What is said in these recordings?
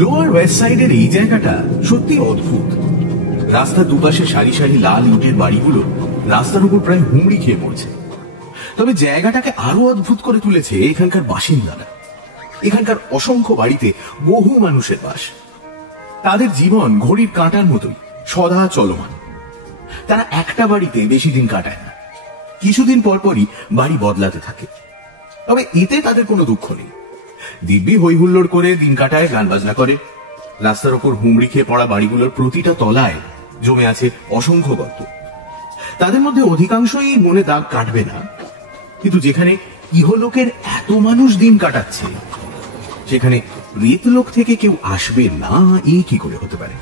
Lower West সাইডের এই জায়গাটা সত্যি অদ্ভুত। রাস্তার দুপাশে সারি সারি লাল ইটের বাড়িগুলো রাস্তার উপর প্রায় হুমড়ি খেয়ে পড়ছে। তবে জায়গাটাকে আরো অদ্ভুত করে তুলেছে এখানকার বাসিন্দারা। এখানকার অসংখ্য বাড়িতে বহু মানুষের বাস। তাদের জীবন ঘড়ির কাঁটার মতোই সদা চলমান। তারা একটা বাড়িতে বেশি দিন কাটায় না, কিছুদিন পরপরই বাড়ি বদলাতে থাকে। তবে এতে তাদের কোনো দুঃখ নেই। দিব্যি হই হুল্লোড় করে দিন কাটায়, গান বাজনা করে। রাস্তার ওপর হুমড়ি খেয়ে পড়া বাড়িগুলোর প্রতিটা তলায় জমে আছে অসংখ্য গর্ত। তাদের মধ্যে অধিকাংশই মনে দাগ কাটবে না, কিন্তু যেখানে ইহলোকের এত মানুষ দিন কাটাচ্ছে সেখানে প্রেতলোক থেকে কেউ আসবে না, এই কি করে হতে পারে?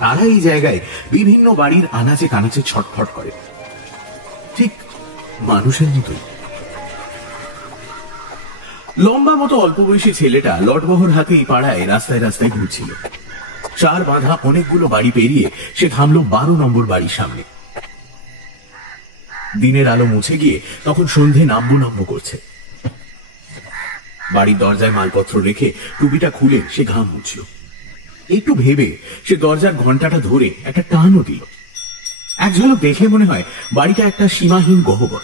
তারা এই জায়গায় বিভিন্ন বাড়ির আনাচে কানাচে ছটফট করে, ঠিক মানুষের মতোই। লম্বা মতো অল্প বয়সী ছেলেটা লটবহর হাতে এই পাড়ায় রাস্তায় রাস্তায় ঘুরছিল। চার বাঁধা অনেকগুলো বাড়ি পেরিয়ে সে থামলো 12 নম্বর বাড়ির সামনে। দিনের আলো মুছে গিয়ে তখন সন্ধে নাম্বু করছে। বাড়ির দরজায় মালপত্র রেখে টুপিটা খুলে সে ঘাম মুছল। একটু ভেবে সে দরজার ঘন্টাটা ধরে একটা টানও দিল। এক ঝলক দেখে মনে হয় বাড়িটা একটা সীমাহীন গহ্বর।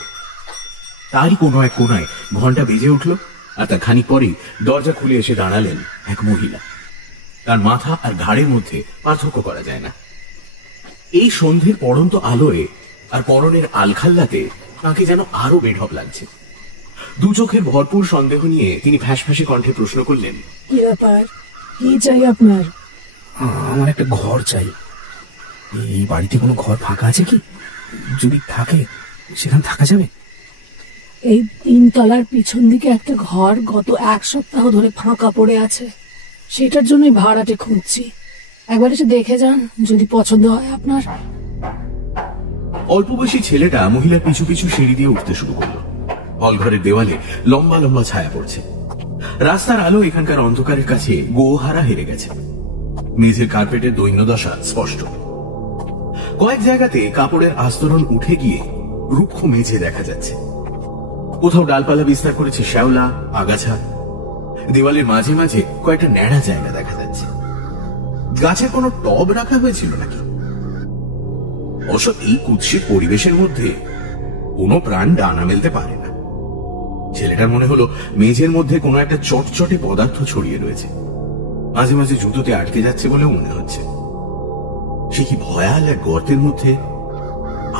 তারই কোনো এক কোনায় ঘন্টা বেজে উঠল, আর তার খানিক পরেই দরজা খুলে এসে দাঁড়ালেন এক মহিলা। তার মাথা আর ঘাড়ের মধ্যে পার্থক্য করা যায় না। এই সন্ধ্যের পড়ন্ত আলোয় আর পরনের আলখাল্লাতে তাকে যেন আরো বেঢপ লাগছে। দু চোখের ভরপুর সন্দেহ নিয়ে তিনি ফ্যাঁসফ্যাঁসে কণ্ঠে প্রশ্ন করলেন, কি ব্যাপার, কি চাই আপনার? আমার একটা ঘর চাই। এই বাড়িতে কোনো ঘর ফাঁকা আছে কি? যদি থাকে সেখানে থাকা যাবে? এই 3 তলার পিছন দিকে একটা ঘর গত 1 সপ্তাহ ধরে ফাঁকা পড়ে আছে। সেটার জন্যই ভাড়াটে খুঁজছি। একবার এসে দেখে যান, যদি পছন্দ হয় আপনার। অল্প বয়সী ছেলেটা মহিলার পিছু পিছু সিঁড়ি দিয়ে উঠতে শুরু করলো। হলঘরের দেওয়ালে লম্বা লম্বা ছায়া পড়ছে। রাস্তার আলো এখানকার অন্ধকারের কাছে গোহারা হেরে গেছে। মেঝের কার্পেটের দৈন্যদশা স্পষ্ট। কয়েক জায়গাতে কাপড়ের আস্তরণ উঠে গিয়ে রুক্ষ মেঝে দেখা যাচ্ছে। কোথাও ডালপালা বিস্তার করেছে শ্যাওলা, আগাছা। দেওয়ালের মাঝে মাঝে কয়েকটা ন্যাড়া জায়গা দেখা যাচ্ছে। গাছে কোনো টব রাখা হয়েছিল নাকি? অবশ্য এই কুৎসিত পরিবেশের মধ্যে কোনো প্রাণ ডানা মেলতে পারে না। ছেলেটার মনে হলো মেঝের মধ্যে কোনো একটা চটচটে পদার্থ ছড়িয়ে রয়েছে। মাঝে মাঝে জুতোতে আটকে যাচ্ছে বলেও মনে হচ্ছে। সে কি ভয়াল এক গর্তের মধ্যে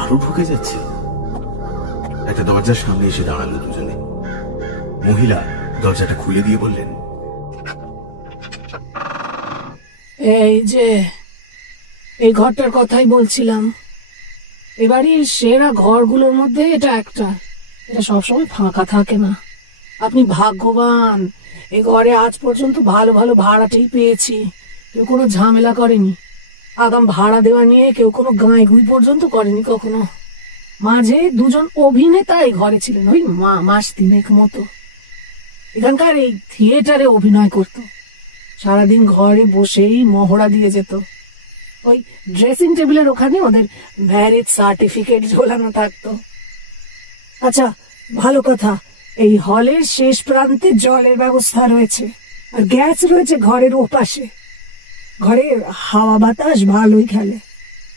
আরো ঢুকে যাচ্ছে? একটা দরজার সামনে এসে দাঁড়ালো দুজনে। মহিলা দরজাটা খুলে দিয়ে বললেন, এই যে, এই ঘরটার কথাই বলছিলাম। এবাড়ির সেরা ঘরগুলোর মধ্যে এটা একটা। এটা সবসময় ফাঁকা থাকে না। আপনি ভাগ্যবান। এই ঘরে আজ পর্যন্ত ভালো ভালো ভাড়াটেই পেয়েছি। কেউ কোনো ঝামেলা করেনি। আগাম ভাড়া দেওয়া নিয়ে কেউ কোনো গাঁয়গুই পর্যন্ত করেনি কখনো। মাঝে 2জন অভিনেতা এই ঘরে ছিলেন, ওই মাস 3 মতো। এখানকার এই থিয়েটারে অভিনয় করত। সারাদিন ঘরে বসেই মহড়া দিয়ে যেত। ওই ড্রেসিং টেবিলের ওখানে ওদের ম্যারেজ সার্টিফিকেট ঝোলানো থাকতো। আচ্ছা, ভালো কথা, এই হলের শেষ প্রান্তে জলের ব্যবস্থা রয়েছে, আর গ্যাস রয়েছে ঘরের ওপাশে। ঘরে হাওয়া বাতাস ভালোই খেলে।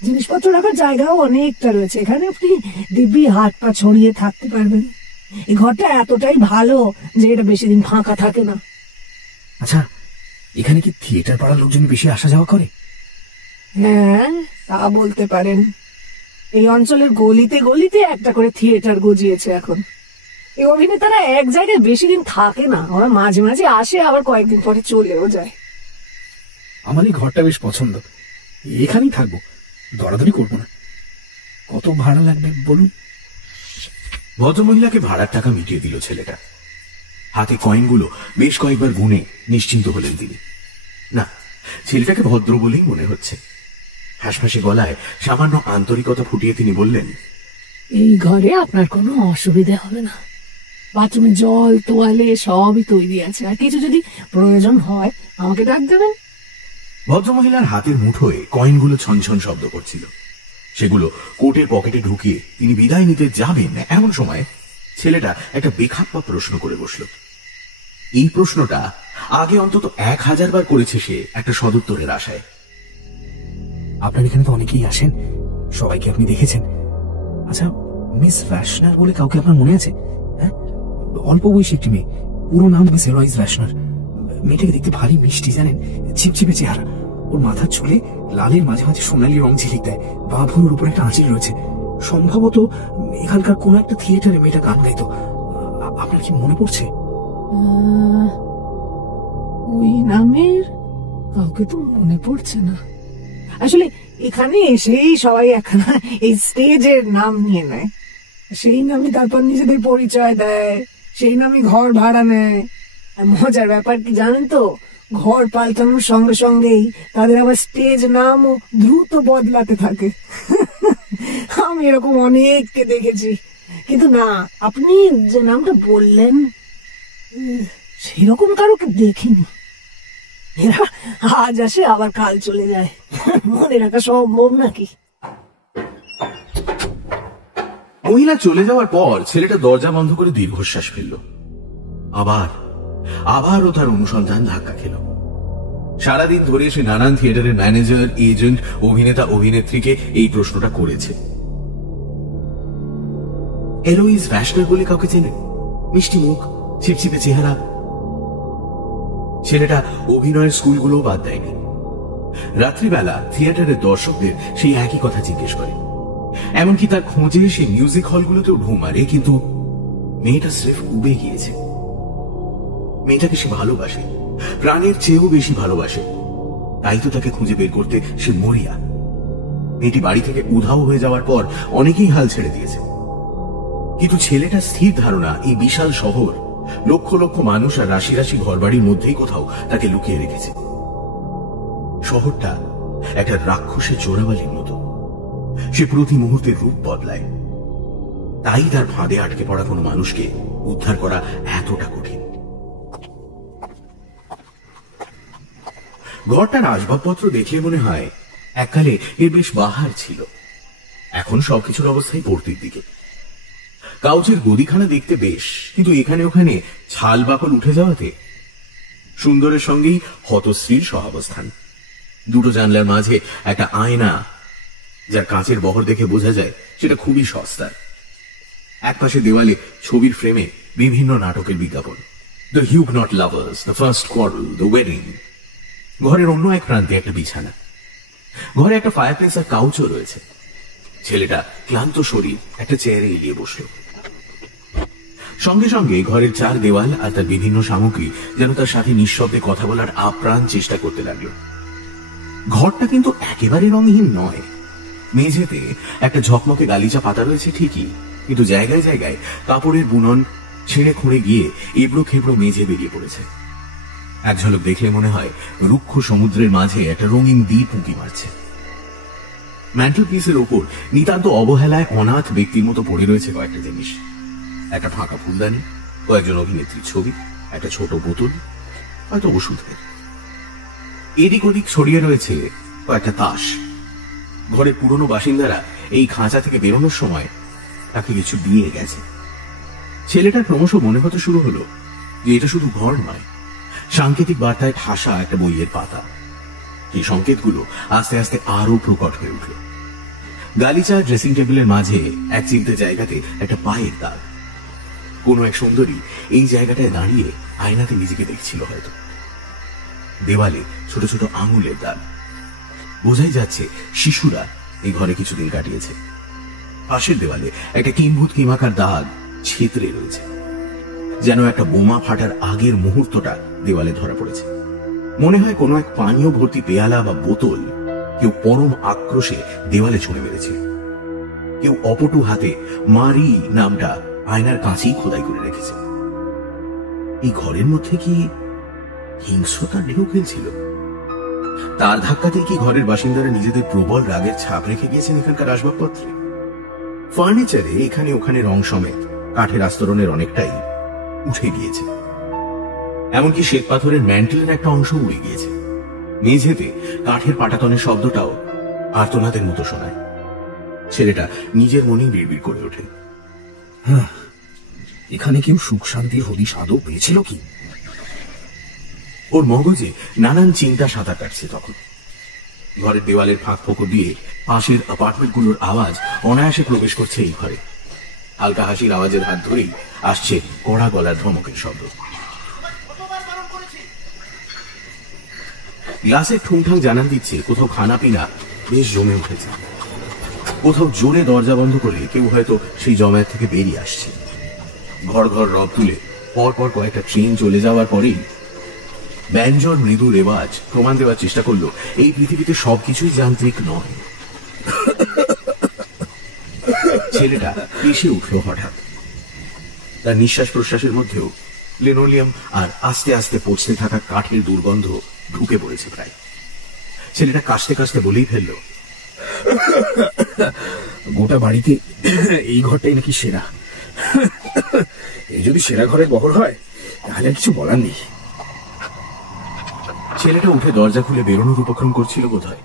জিনিসপত্র রাখার জায়গাও অনেকটা রয়েছে। এখানে আপনি দিব্যি হাত পা ছড়িয়ে থাকতে পারবেন। এই ঘরটা এতটাই ভালো যে এটা বেশি দিন ফাঁকা থাকে না। আচ্ছা, এখানে কি থিয়েটার পাড়ার লোকজন বেশি আসা যাওয়া করে? হ্যাঁ, তা বলতে পারেন। এই অঞ্চলের গলিতে গলিতে একটা করে থিয়েটার গজিয়েছে এখন। এই অভিনেতারা এক জায়গায় বেশি দিন থাকে না। ওরা মাঝে মাঝে আসে, আবার কয়েকদিন পরে চলেও যায়। আমার এই ঘরটা বেশ পছন্দ। এখানেই থাকবো, দরাদরি করবো না। কত ভাড়া লাগবে বলুন? ভদ্রমহিলাকে ভাড়ার টাকা মিটিয়ে দিল ছেলেটা। হাতে কয়েনগুলো বেশ কয়েকবার গুনে নিশ্চিন্ত হলেন তিনি। না, ছেলেটাকে ভদ্র বলেই মনে হচ্ছে। হাসফাসি গলায় সামান্য আন্তরিকতা ফুটিয়ে তিনি বললেন, এই ঘরে আপনার কোনো অসুবিধা হবে না। বাথরুমে জল, তোয়ালে সবই তৈরি আছে। আর কিছু যদি প্রয়োজন হয় আমাকে ডাক দেবেন। ভদ্রমহিলার হাতের মুঠোয় কয়েনগুলো ছনছন শব্দ করছিল। সেগুলো কোটের পকেটে ঢুকিয়ে তিনি বিদায় নিতে যাবেন, এমন সময় ছেলেটা একটা বেখাপ্পা প্রশ্ন করে বসল। এই প্রশ্নটা আগে অন্তত 1000 বার করেছে সে একটা সদুত্তরের আশায়। আপনার এখানে তো অনেকেই আসেন, সবাইকে আপনি দেখেছেন। আচ্ছা, মিস ভ্যাশনার বলে কাউকে আপনার মনে আছে? হ্যাঁ, অল্প বয়সী একটি মেয়ে, পুরো নাম মিস এলোইস ভ্যাশনার। মেয়েটাকে দেখতে ভারী মিষ্টি, জানেন, চিপচিপে চেহারা। ওর মাথার চুলে লালের মাঝে মাঝে সোনালি রং ঝিলিক দেয়, বা ভুরুর উপর একটা আঁচিল রয়েছে। সম্ভবত এখানকার কোন একটা থিয়েটারে মেয়েটা গান গাইতো। আপনার কি মনে পড়ছে? ওই নামের কাউকে তো মনে পড়ছে না। আসলে এখানে এসেই সবাই এখন এই স্টেজের নাম নিয়ে নেয়, সেই নামে তারপর নিজেদের পরিচয় দেয়, সেই নামে ঘর ভাড়া নেয়। আর মজার ব্যাপার কি জানেন তো, ঘর পাল্টানোর সঙ্গে সঙ্গেই তাদের আবার স্টেজ নামও দ্রুত বদলাতে থাকে। আমি এরকম অনেককে দেখেছি। কিন্তু না, আপনি যে নামটা বললেন সেরকম কারোকে দেখিনি। এরা আজ আসে আবার কাল চলে যায়, মনে রাখা সম্ভব নাকি? মহিলা চলে যাওয়ার পর ছেলেটা দরজা বন্ধ করে দীর্ঘশ্বাস ফেলল। আবারও তার অনুসন্ধান ধাক্কা খেল। সারাদিন ধরে সে নানান থিয়েটারের ম্যানেজার, এজেন্ট, অভিনেতা, অভিনেত্রীকে এই প্রশ্নটা করেছে। এলোইস ভ্যাশনার বলে কাউকে চেনে? মিষ্টি মুখ, চিপচিপে চেহারা। ছেলেটা অভিনয়ের স্কুলগুলো বাদ দেয়নি। রাত্রিবেলা থিয়েটারের দর্শকদের সেই একই কথা জিজ্ঞেস করে। এমনকি তার খোঁজে সে মিউজিক হলগুলোতেও ঢু মারে। কিন্তু মেয়েটা স্রেফ উবে গিয়েছে। মেয়েটাকে সে ভালোবাসে, প্রাণের চেয়েও বেশি ভালোবাসে। তাই তো তাকে খুঁজে বের করতে সে মরিয়া। মেয়েটি বাড়ি থেকে উধাও হয়ে যাওয়ার পর অনেকেই হাল ছেড়ে দিয়েছে। কিন্তু ছেলেটা স্থির ধারণা এই বিশাল শহর লক্ষ লক্ষ মানুষ আর রাশি রাশি ঘরবাড়ির মধ্যেই কোথাও তাকে লুকিয়ে রেখেছে। শহরটা একটা রাক্ষসের চোরাবালির মতো, সে প্রতি মুহূর্তে রূপ বদলায়। তাই তার ফাঁদে আটকে পড়া কোনো মানুষকে উদ্ধার করা এতটা কঠিন। ঘরটার আসবাবপত্র দেখলে মনে হয় এককালে এর বেশ বাহার ছিল। এখন সবকিছুর অবস্থাই পড়তির দিকে। কাউচের গদিখানা দেখতে বেশ, কিন্তু এখানে ওখানে ছাল বাকল উঠে যাওয়াতে সুন্দরের সঙ্গেই হতশ্রীর সহাবস্থান। দুটো জানলার মাঝে একটা আয়না, যার কাঁচের বহর দেখে বোঝা যায় সেটা খুবই সস্তার। একপাশে দেওয়ালে ছবির ফ্রেমে বিভিন্ন নাটকের বিজ্ঞাপন, the Huguenot lovers, the first quarrel, the wedding. ঘরের অন্য এক প্রান্তে একটা বিছানা। ঘরে একটা ফায়ারপ্লেস আর কাউচও রয়েছে। ছেলেটা ক্লান্ত শরীর একটা চেয়ারে এলিয়ে বসল। সঙ্গে সঙ্গে ঘরের চার দেওয়াল আর তার বিভিন্ন সামগ্রী যেন তার সাথে নিঃশব্দে কথা বলার আপ্রাণ চেষ্টা করতে লাগলো। ঘরটা কিন্তু একেবারে রঙহীন নয়। মেঝেতে একটা ঝকমকে গালিচা পাতা রয়েছে ঠিকই, কিন্তু জায়গায় জায়গায় কাপড়ের বুনন ছিঁড়ে খুঁড়ে গিয়ে এবড়ো খেবড়ো মেঝে বেরিয়ে পড়েছে। এক ঝলক দেখলে মনে হয় রুক্ষ সমুদ্রের মাঝে একটা রঙিন দ্বীপ উঁকি মারছে। ম্যান্টেল পিসের ওপর নিতান্ত অবহেলায় অনাথ ব্যক্তির মতো পড়ে রয়েছে কয়েকটা জিনিস। একটা ফাঁকা ফুলদানি, কয়েকজন অভিনেত্রীর ছবি, একটা ছোট বোতল, হয়তো ওষুধের। এদিক ওদিক ছড়িয়ে রয়েছে কয়েকটা তাস। ঘরের পুরনো বাসিন্দারা এই খাঁচা থেকে বেরোনোর সময় তাকে কিছু দিয়ে গেছে। ছেলেটার ক্রমশ মনে হতে শুরু হলো যে এটা শুধু ঘর নয়, সাংকেতিক বার্তায় ঠাসা একটা বইয়ের পাতা। এই সংকেতগুলো আস্তে আস্তে আরো প্রকট হয়ে উঠল। গালিচা ড্রেসিং টেবিলের মাঝে এক চিমটে জায়গাতে একটা পায়ের দাগ। কোন এক সুন্দরী এই জায়গাটায় দাঁড়িয়ে আয়নাতে নিজেকে দেখছিল হয়তো। দেওয়ালে ছোট ছোট আঙুলের দাগ, বোঝাই যাচ্ছে শিশুরা এই ঘরে কিছুদিন কাটিয়েছে। পাশের দেওয়ালে একটা কিম্ভূত কিমাকার দাগ ছেতরে রয়েছে, যেন একটা বোমা ফাটার আগের মুহূর্তটা দেওয়ালে ধরা পড়েছে। মনে হয় কোনো এক পানীয় ভর্তি পেয়ালা বা বোতল কেউ পরম আক্রোশে দেওয়ালে ছুঁড়ে মেরেছে। কেউ অপটু হাতে মারি নামটা আয়নার কাছেই খোদাই করে রেখেছে। এই ঘরের মধ্যে কি হিংস্রতার ঢেউ খেলছিল? তার ধাক্কাতেই কি ঘরের বাসিন্দারা নিজেদের প্রবল রাগের ছাপ রেখে গিয়েছেন এখানকার আসবাবপত্রে? ফার্নিচারে এখানে ওখানে রং সমেত কাঠের আস্তরণের অনেকটাই উঠে গিয়েছে। এমনকি শ্বেত পাথরের ম্যান্টেলের একটা অংশ উড়ে গিয়েছে। মেঝেতে কাঠের পাটাতনের শব্দটাও আর্তনাদের মতো শোনায়। ছেলেটা নিজের মনেই বিড়বিড় করে ওঠে, এখানে কেউ সুখ শান্তির হদিশ আদৌ পেয়েছিল কি? ওর মগজে নানান চিন্তা সাঁতার কাটছে তখন। ঘরের দেওয়ালের ফাঁক ফোকর দিয়ে পাশের অ্যাপার্টমেন্টগুলোর আওয়াজ অনায়াসে প্রবেশ করছে এই ঘরে। হালকা হাসির আওয়াজের হাত ধরেই আসছে কড়া গলার ধমকের শব্দ। গ্লাসের ঠুংঠাং জানান দিচ্ছে কোথাও খানা পিনা বেশ জমে উঠেছে। কোথাও জোরে দরজা বন্ধ করে কেউ হয়তো সেই জমায়েত থেকে বেরিয়ে আসছে। ঘর ঘর রব তুলে পরপর কয়েকটা ট্রেন চলে যাওয়ার পরেই ব্যঞ্জন মৃদু রেওয়াজ প্রমাণ দেওয়ার চেষ্টা করলো এই পৃথিবীতে সবকিছুই যান্ত্রিক নয়। ছেলেটা এসে উঠল হঠাৎ। তার নিঃশ্বাস প্রশ্বাসের মধ্যেও লিনোলিয়াম আর আস্তে আস্তে পচতে থাকা কাঠের দুর্গন্ধ ঢুকে পড়েছে প্রায়। ছেলেটা কাশতে কাশতে বলেই ফেলল, গোটা বাড়িতে এই ঘরটাই নাকি সেরা। এই যদি সেরা ঘরের বহর হয় তাহলে কিছু বলার নেই। ছেলেটা উঠে দরজা খুলে বেরোনোর উপক্রম করছিল বোধহয়,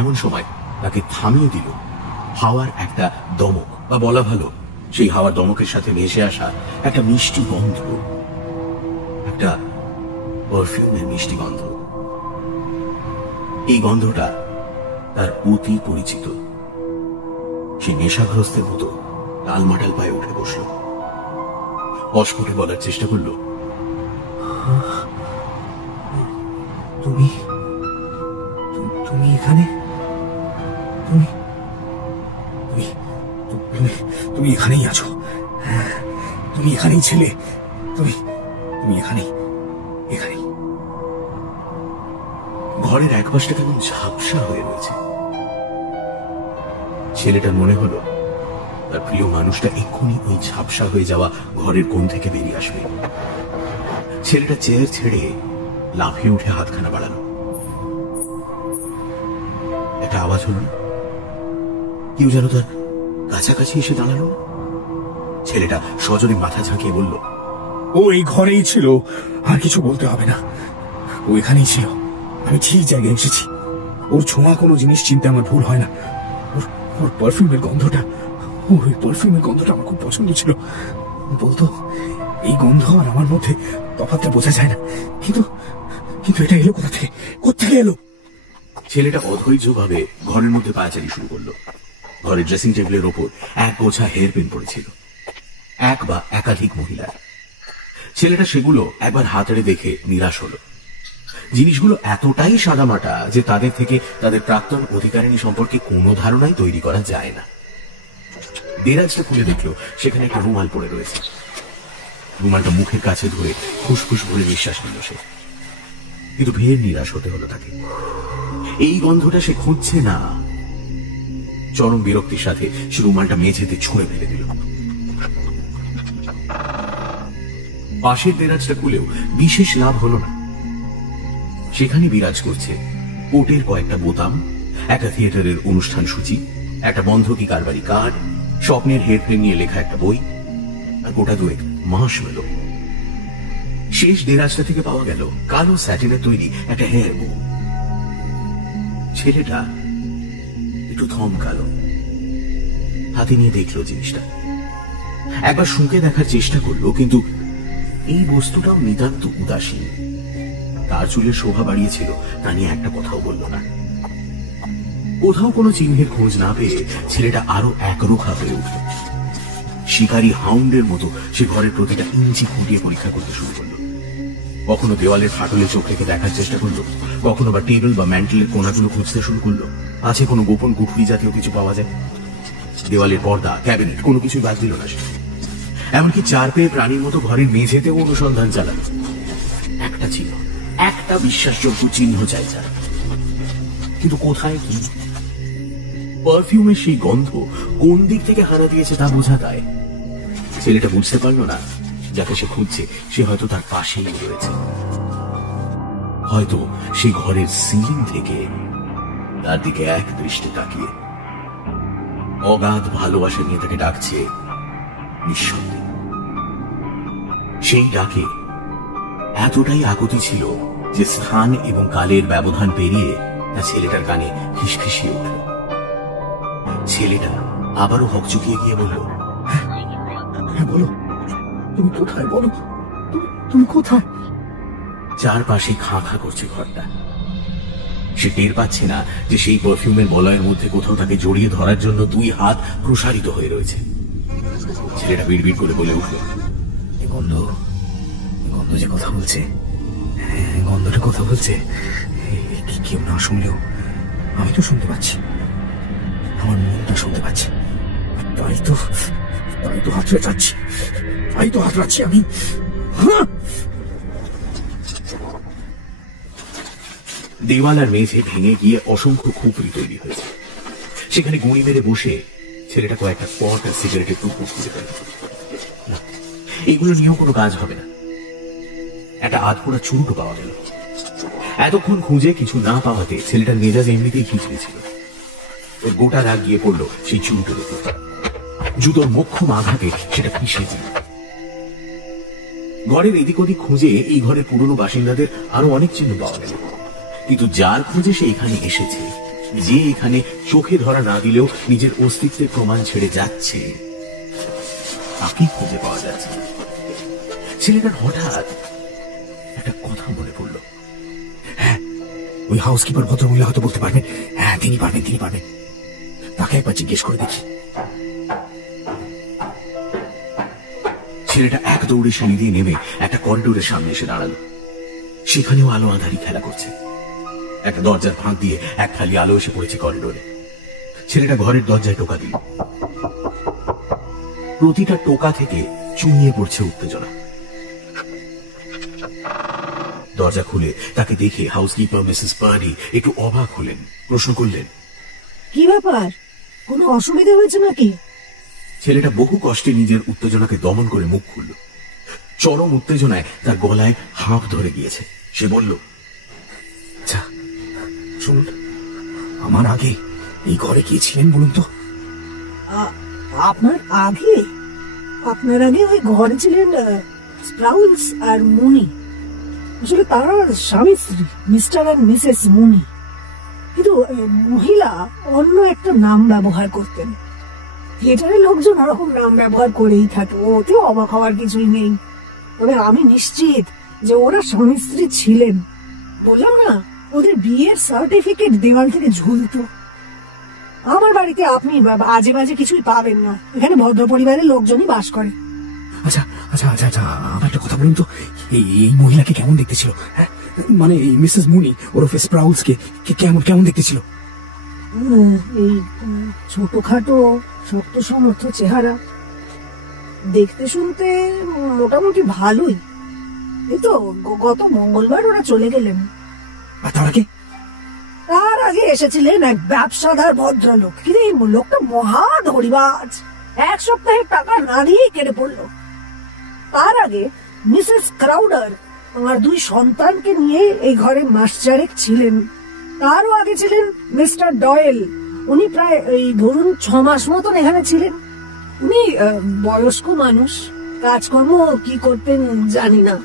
এমন সময় তাকে থামিয়ে দিল হাওয়ার একটা দমক, বা বলা ভালো সেই হাওয়ার দমকের সাথে ভেসে আসা একটা মিষ্টি গন্ধ, একটা পারফিউমের মিষ্টি গন্ধ। এই গন্ধটা তার অতি পরিচিত। সে নেশাগ্রস্তের মতো টালমাটাল পায়ে উঠে বসল। অস্ফুটে বলার চেষ্টা করল, তুমি তুমি এখানে, তুমি তুমি তুমি এখানেই আছো, তুমি এখানেই ছিলে, তুমি তুমি এখানেই এখানেই। ঘরের এক পাশটা কেমন ঝাপসা হয়ে রয়েছে। ছেলেটার মনে হলো তার প্রিয় মানুষটা এক্ষুনি ওই ঝাপসা হয়ে যাওয়া ঘরের কোণ থেকে বেরিয়ে আসবে। ছেলেটা চেয়ার ছেড়ে লাফিয়ে উঠে হাতখানা বাড়ালো। একটা আওয়াজ হলো না, কেউ যেন তার কাছাকাছি এসে দাঁড়ালো। ছেলেটা সজোরে মাথা ঝাঁকিয়ে বলল, ও এই ঘরেই ছিল, আর কিছু বলতে হবে না। ও এখানেই ছিল, আমি ঠিক জায়গায় এসেছি। ওর ছোঁয়া কোনো জিনিস চিনতে আমার ভুল হয় না। ওর পারফিউমের গন্ধটা, ওই পারফিউমের গন্ধটা আমার খুব পছন্দ ছিল। বলতো এই গন্ধ আর আমার মধ্যে তফাৎটা বোঝা যায় না, কিন্তু কিন্তু এটা এলো কোথা থেকে, কোথেকে এলো? ছেলেটা অধৈর্য ভাবে ঘরের মধ্যে পায়চারি শুরু করলো। ঘরের ড্রেসিং টেবিলের ওপর এক গোছা হেয়ার পিন পড়েছিল, এক বা একাধিক মহিলার। ছেলেটা সেগুলো একবার হাতড়ে দেখে নিরাশ হলো। জিনিসগুলো এতটাই সাদামাটা যে তাদের থেকে তাদের প্রাক্তন অধিকারিণী সম্পর্কে কোনো ধারণাই তৈরি করা যায় না। দেরাজটা খুলে দেখলো সেখানে একটা রুমাল পড়ে রয়েছে। রুমালটা মুখের কাছে ধরে ফুসফুস ভরে নিঃশ্বাস নিল সে, কিন্তু ফের নিরাশ হতে হলো তাকে। এই গন্ধটা সে খুঁজছে না। চরম বিরক্তির সাথে সে রুমালটা মেঝেতে ছুঁড়ে ফেলে দিল। পাশের দেরাজটা খুলেও বিশেষ লাভ হলো না। সেখানে বিরাজ করছে কোটের কয়েকটা বোতাম, একটা থিয়েটারের অনুষ্ঠান সূচি, একটা বন্ধকি কারবারি কার্ড, স্বপ্নের হেরফের নিয়ে লেখা একটা বই, আর গোটা দুয়েক মার্শমেলো। শেষ দেরাজটা থেকে পাওয়া গেল কালো স্যাটিনের তৈরি একটা হেয়ার বো। ছেলেটা একটু থমকালো, হাতে নিয়ে দেখলো জিনিসটা। একবার শুঁকে দেখার চেষ্টা করলো, কিন্তু এই বস্তুটাও নিতান্ত উদাসীন। তার চুলের শোভা বাড়িয়েছিল তা নিয়ে একটা কথাও বলল না। কোথাও কোনো চিহ্নের খোঁজ না পেয়ে ছেলেটা আরো একরোখা হয়ে উঠল। শিকারী হাউন্ডের মতো সে ঘরের প্রতিটা ইঞ্চি খুঁটিয়ে পরীক্ষা করতে শুরু করলো। কখনো দেওয়ালের ফাটলে চোখ রেখে দেখার চেষ্টা করলো, কখনো বা টেবিল বা ম্যান্টেলের কোনাগুলো খুঁজতে শুরু করলো, আছে কোনো গোপন কুঠুরি জাতীয় কিছু পাওয়া যায়। দেওয়ালের পর্দা, ক্যাবিনেট, কোনো কিছুই বাদ দিল না সে। এমনকি চার পেয়ে প্রাণীর মতো ঘরের মেঝেতেও অনুসন্ধান চালালো। একটা ছিল, একটা বিশ্বাসযোগ্য চিহ্ন চাই তার, কিন্তু কোথায় কি? পারফিউমের সেই গন্ধ কোন দিক থেকে হানা দিয়েছে তা বোঝা দায়। ছেলেটা বুঝতে পারলো না যাকে সে খুঁজছে সে হয়তো তার পাশেই রয়েছে। হয়তো সেই ঘরের সিলিং থেকে তার দিকে এক দৃষ্টি তাকিয়ে অগাধ ভালোবাসা নিয়ে তাকে ডাকছে নিঃশব্দে। সেই ডাকে এতটাই আকুতি ছিল যে স্থান এবং কালের ব্যবধান পেরিয়ে তা ছেলেটার কানে খিসখিসিয়ে উঠল। ছেলেটা আবারও হকচকিয়ে গিয়ে বলল, বলো, তুমি কোথায়? বলো, তুমি কোথায়? চারপাশে খাঁ খাঁ করছে ঘরটা। সে টের পাচ্ছে না যে সেই পারফিউমের বলয়ের মধ্যে কোথাও তাকে জড়িয়ে ধরার জন্য দুই হাত প্রসারিত হয়ে রয়েছে। ছেলেটা বিড়বিড় করে বলে উঠল, গন্ধ গন্ধ যে কথা বলছে, গন্ধটা কথা বলছে। কেউ না শুনলেও আমি তো শুনতে পাচ্ছি, আমার মনটা শুনতে পাচ্ছি। তাই তো হাত রাখছি আমি। দেওয়াল আর মেঝে ভেঙে গিয়ে অসংখ্য খুপড়ি তৈরি হয়েছে। সেখানে গুঁড়ি মেরে বসে ছেলেটা কয়েকটা পট আর সিগারেটের টুকরো খুঁজে পেল। এগুলো নিয়েও কোনো কাজ হবে না। একটা আধপোড়া চুরুটো পাওয়া গেল। এতক্ষণ খুঁজে কিছু না পাওয়াতে ছেলেটার মেজাজ এমনিতেই খিচড়েছিল। ওর গোটা রাগ গিয়ে পড়লো সেই চুরুটোর উপর। জুতোর মোক্ষম আঘাতে সেটা পিষে দিল। ঘরের এদিক ওদিক খুঁজে এই ঘরের পুরনো বাসিন্দাদের আরো অনেক চিহ্ন পাওয়া গেল, কিন্তু যার খুঁজে সে এখানে এসেছে, যে এখানে চোখে ধরা না দিলেও নিজের অস্তিত্বের প্রমাণ ছেড়ে যাচ্ছে, তাকে খুঁজে পাওয়া যাচ্ছে। ছেলেটার হঠাৎ একটা কথা মনে পড়ল। হ্যাঁ, ওই হাউসকিপার ভদ্রমহিলা হয়তো বলতে পারবেন। হ্যাঁ, তিনি পারবেন। তাকে একবার জিজ্ঞেস করে দেখি। ছেলেটা এক দৌড়ে সিঁড়ি দিয়ে নেমে একটা করিডোরের সামনে এসে দাঁড়ালো। সেখানেও আলো আঁধারি খেলা করছে। একটা দরজার ফাঁক দিয়ে এক খালি আলো এসে পড়েছে করিডোরে। ছেলেটা ঘরের দরজায় টোকা দিল। প্রতিটা টোকা থেকে চুইয়ে পড়ছে উত্তেজনা। দরজা খুলে তাকে দেখে হাউসকিপার মিসেস পার্ডি একটু অবাক হলেন। প্রশ্ন করলেন, কি ব্যাপার, কোনো অসুবিধা হয়েছে নাকি? ছেলেটা বহু কষ্টে নিজের উত্তেজনাকে দমন করে মুখ খুলল। চরম উত্তেজনায় তার গলায় হাঁপ ধরে গিয়েছে। সে বলল, আচ্ছা শুনুন, আমার আগে এই ঘরে গিয়েছিলেন বলুন তো? আপনার আগে ওই ঘরে ছিলেন স্প্রাউলস আর মুনি। আসলে তারা স্বামী স্ত্রী, মিস্টার আর মিসেস মুনি। কিন্তু মহিলা অন্য একটা নাম ব্যবহার করতেন। থিয়েটারের লোকজন ওরকম নাম ব্যবহার করেই থাকে, ওতে অবাক হওয়ার কিছুই নেই। তবে আমি নিশ্চিত যে ওরা স্বামী স্ত্রী ছিলেন। বললাম না, ওদের বিয়ের সার্টিফিকেট দেওয়াল থেকে ঝুলতো। আমার বাড়িতে আপনি আজে বাজে কিছুই পাবেন না। এখানে ভদ্র পরিবারের লোকজনই বাস করে। আচ্ছা, আমার একটা কথা বলুন তো, এই মহিলাকে কেমন দেখতে ছিল? মানে এই মিসেস মুনি ওরফে স্প্রাউলস কে কেমন দেখতে ছিল? এই ছোটখাটো শক্ত সমর্থ চেহারা, দেখতে শুনতে মোটামুটি ভালোই। এই তো গত মঙ্গলবার ওরা চলে গেলেন। আর তার আগে এসেছিলেন এক ব্যবসাদার ভদ্রলোক। কিন্তু এই লোকটা মহা ধরিবাজ, এক সপ্তাহের টাকা না দিয়েই কেটে পড়লো। তার আগে মিসেস ক্রাউডার আমার দুই সন্তানকে নিয়ে এই ঘরে মাস চারেক ছিলেন। তারও আগে ছিলেন মিস্টার ডয়েল। উনি প্রায় এই ধরুন 6 মাস মতন এখানে ছিলেন। উনি বয়স্ক মানুষ, কাজকর্ম কি করতেন জানি না।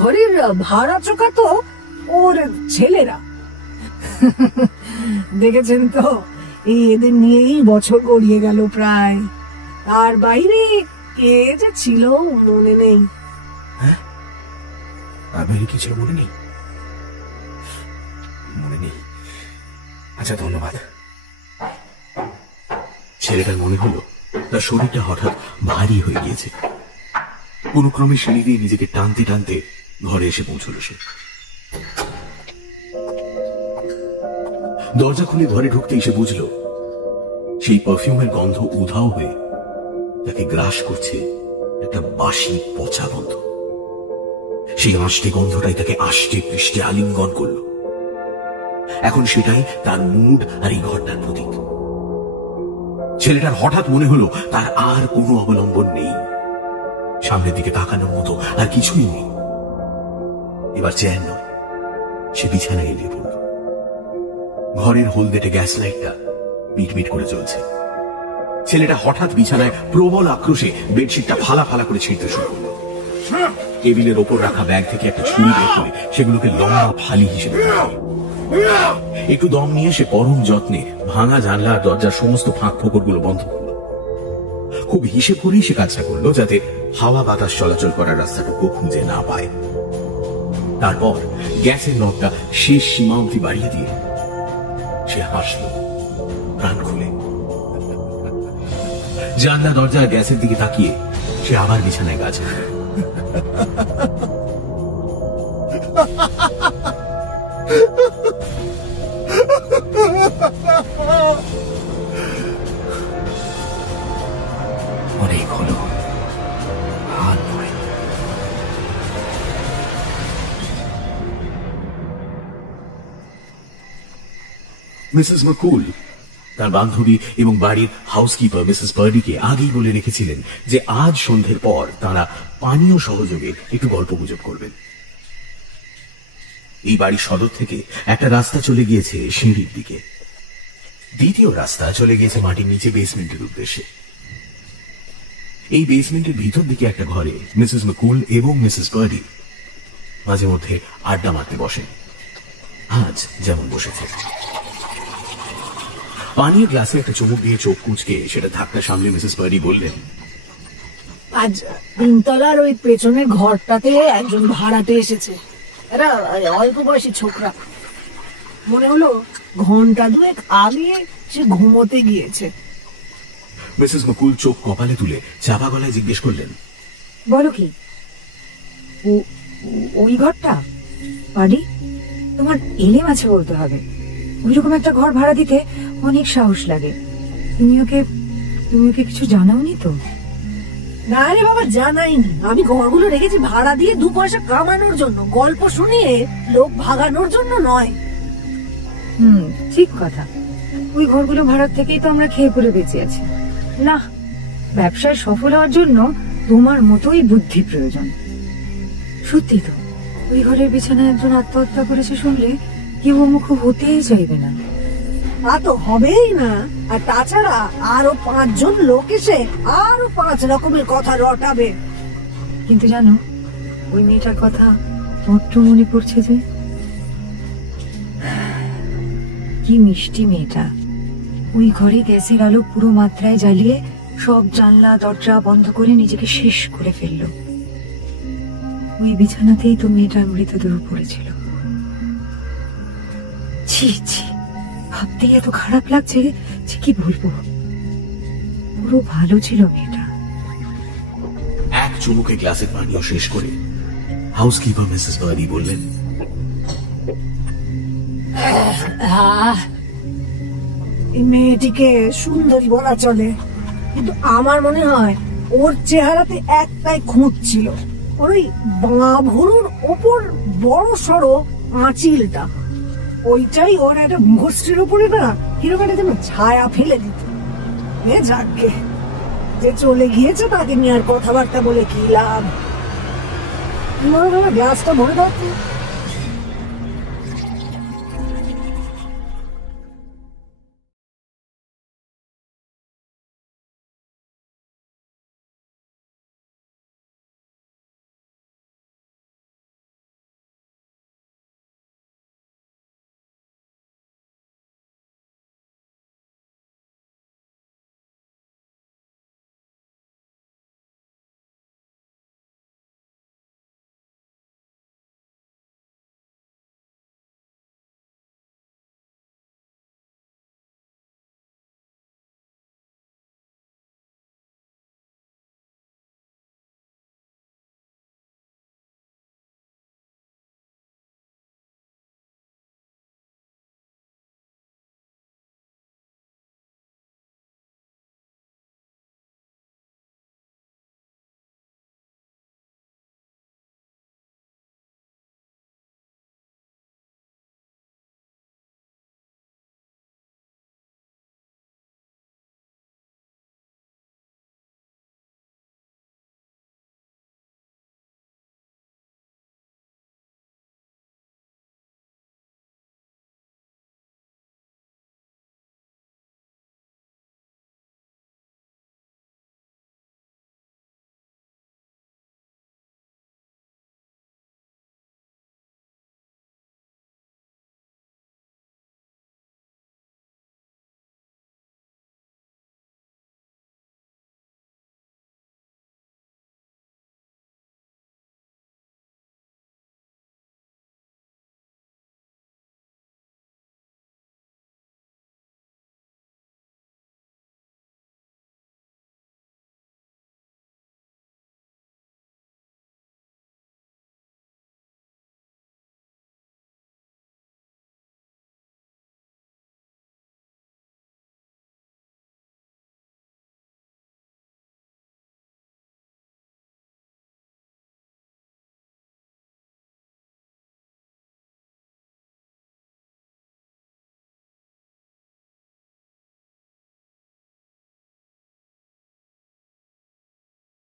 ঘরের ভাড়া চোখা তো ওর ছেলেরা। দেখেছেন তো, এদের নিয়েই বছর গড়িয়ে গেল প্রায়। তার বাইরে কে যে ছিল মনে নেই। কি ছিল মনে নেই? আচ্ছা, ধন্যবাদ। ছেলেটার মনে হলো তার শরীরটা হঠাৎ ভারী হয়ে গিয়েছে। কোন ক্রমে সিঁড়ি দিয়ে নিজেকে টানতে টানতে ঘরে এসে পৌঁছল সে। দরজা খুলে ঘরে ঢুকতেই সে বুঝল সেই পারফিউমের গন্ধ উধাও হয়ে তাকে গ্রাস করছে একটা বাসি পচা গন্ধ। সেই আষ্টে গন্ধটাই তাকে আষ্টে পৃষ্ঠে আলিঙ্গন করল। এখন সেটাই তার মুড আর এই ঘরটার প্রতীক। ছেলেটার হঠাৎ মনে হলো তার আর কোনো অবলম্বন নেই, সামনের দিকে তাকানোর মতো আর কিছুই নেই। এবার চেয়ার নয়, সে বিছানায় এলিয়ে পড়ল। ঘরের হলদেটে গ্যাস লাইটটা মিটমিট করে জ্বলছে। ছেলেটা হঠাৎ বিছানায় প্রবল আক্রোশে বেডশিটটা ফালা ফালা করে ছিঁড়তে শুরু করল। টেবিলের ওপর রাখা ব্যাগ থেকে একটা ছুরি বের করে সেগুলোকে লম্বা ফালি হিসেবে একটু দম নিয়ে সে পরম যত্নে ভাঙা জানলা আর দরজার সমস্ত ফাঁক ফোকর গুলো বন্ধ করলো। খুব হিসেব করেই সে কাজটা করলো যাতে হাওয়া বাতাস চলাচল করার রাস্তাটুকু খুঁজে না পায়। তারপর গ্যাসের নটটা শেষ সীমা অবধি বাড়িয়ে দিয়ে সে হাসল প্রাণ খুলে। জানলা দরজা গ্যাসের দিকে তাকিয়ে সে আবার বিছানায় গা ঝাড়ল। অনেক হলো, আর নয়। মিসেস মকুল তার বান্ধবী এবং বাড়ির হাউসকিপার মিসেস বার্ডিকে আগেই বলে রেখেছিলেন যে আজ সন্ধ্যের পর তারা পানীয় সহযোগে একটু গল্পগুজব করবেন। এই বাড়ির সদর থেকে একটা রাস্তা চলে গিয়েছে সিঁড়ির দিকে, দ্বিতীয় রাস্তা চলে গিয়েছে মাটির নিচে বেসমেন্টের উদ্দেশ্যে। এই বেসমেন্টের ভিতর দিকে একটা ঘরে মিসেস মকুল এবং মিসেস বার্ডি মাঝে মধ্যে আড্ডা মারতে বসেন, আজ যেমন বসেছে। পানীয় গ্লাসে একটা চুমুক দিয়ে চোখ কুঁচকে সেটা ধাক্কা সামলে মিসেস বার্ডি বললেন, আজ তিনতলার ওই পেছনের ঘরটাতে একজন ভাড়াটে এসেছে। এরা অল্প বয়সী ছোকরা, মনে হলো ঘন্টা দুয়েক আগে সে ঘুমোতে গিয়েছে। মিসেস মকুল চোখ কপালে তুলে চাপা গলায় জিজ্ঞেস করলেন, বলো কি ওই ঘরটা? বাড়ি তোমার এলেম আছে বলতে হবে। ওইরকম একটা ঘর ভাড়া দিতে অনেক সাহস লাগে। তুমি ওকে কিছু জানাওনি তো? না রে বাবা, জানাইনি। আমি ঘরগুলো রেখেছি ভাড়া দিয়ে 2 পয়সা কামানোর জন্য, গল্প শুনিয়ে লোক ভাগানোর জন্য নয়। ঠিক কথা। ওই ঘরগুলো ভাড়ার থেকেই তো আমরা খেয়ে পরে বেঁচে আছি। না, ব্যবসায় সফল হওয়ার জন্য তোমার মতোই বুদ্ধি প্রয়োজন। সত্যি তো, ওই ঘরের বিছানায় একজন আত্মহত্যা করেছে শুনলে কেউ মুখ হতেই চাইবে না। তা তো হবেই না। আর তাছাড়া আরো 5 জন লোক এসে আরো 5 রকমের কথা রটাবে। কিন্তু জানো, ওই মেয়েটার কথা বড্ড মনে পড়ছে যে। কি মিষ্টি মেয়েটা। ওই ঘরে গ্যাসের আলো পুরো মাত্রায় জ্বালিয়ে সব জানলা দরজা বন্ধ করে নিজেকে শেষ করে ফেললো। ওই বিছানাতেই তো মেয়েটার মৃতদেহ পড়েছিল। ছি ছি, ভাবতেই এত খারাপ লাগছে যে কি বলবো। পুরো ভালো ছিল মেয়েটা। এক চুমুকে গ্লাসের পানীয় শেষ করে হাউসকিপার মিসেস বার্ডি বললেন, এই মেয়েটিকে সুন্দরী বলা চলে, কিন্তু আমার মনে হয় ওর চেহারাতে একটাই খুঁত ছিল, ওর ওই বাঁ ভুরুর ওপর বড় সড়ো আঁচিলটা। ওইটাই ওর একটা মুখশ্রীর উপরে না কিরকম একটা যেন ছায়া ফেলে দিত। যাকে যে চলে গিয়েছে তাকে নিয়ে আর কথাবার্তা বলে কি লাভ। গ্লাসটা ভরে দাও।